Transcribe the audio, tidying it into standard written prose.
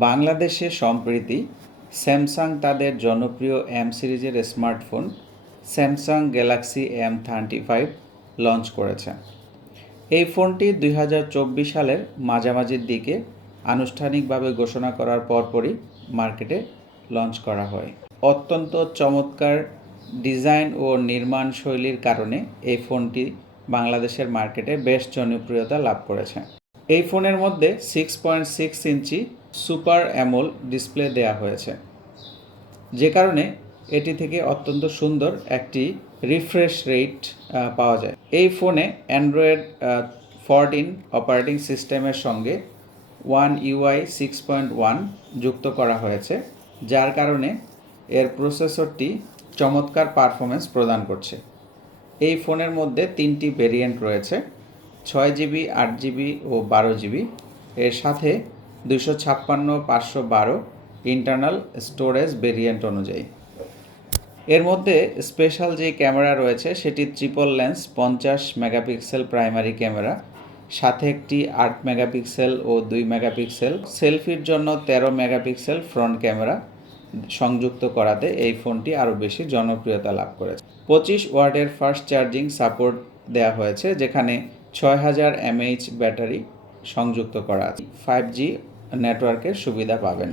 বাংলাদেশে সম্প্রতি স্যামসাং তাদের জনপ্রিয় এম সিরিজের smartphone Samsung Galaxy M35 launch করেছে। এই ফোনটি 2024 সালের মাঝামাঝির দিকে আনুষ্ঠানিকভাবে ঘোষণা করার পরপরই মার্কেটে লঞ্চ করা হয়। অত্যন্ত চমৎকার ডিজাইন ও নির্মাণ শৈলীর কারণে এই ফোনটি বাংলাদেশের মার্কেটে বেশ জনপ্রিয়তা লাভ করেছে। এই ফোনের মধ্যে 6.6 ইঞ্চি সুপার অ্যামোল ডিসপ্লে দেওয়া হয়েছে, যে কারণে এটি থেকে অত্যন্ত সুন্দর একটি রিফ্রেশ রেট পাওয়া যায়। এই ফোনে অ্যান্ড্রয়েড 14 অপারেটিং সিস্টেমের সঙ্গে ওয়ান UI 6.1 যুক্ত করা হয়েছে, যার কারণে এর প্রসেসরটি চমৎকার পারফরমেন্স প্রদান করছে। এই ফোনের মধ্যে 3টি ভেরিয়েন্ট রয়েছে, 6GB, 8GB ও 12GB। এর সাথে 256, 512 ইন্টারনাল স্টোরেজ ভেরিয়েন্ট অনুযায়ী। এর মধ্যে স্পেশাল যে ক্যামেরা রয়েছে সেটি triple lens 50 megapixel primary camera, সাথে একটি 8 মেগাপিক্সেল ও 2 মেগাপিক্সেল সেলফির জন্য 13 মেগাপিক্সেল ফ্রন্ট ক্যামেরা সংযুক্ত করাতে এই ফোনটি আরও বেশি জনপ্রিয়তা লাভ করেছে। 25 ওয়াটের ফাস্ট চার্জিং সাপোর্ট দেওয়া হয়েছে, যেখানে 6000 mAh ব্যাটারি সংযুক্ত করা আছে। 5G নেটওয়ার্কের সুবিধা পাবেন।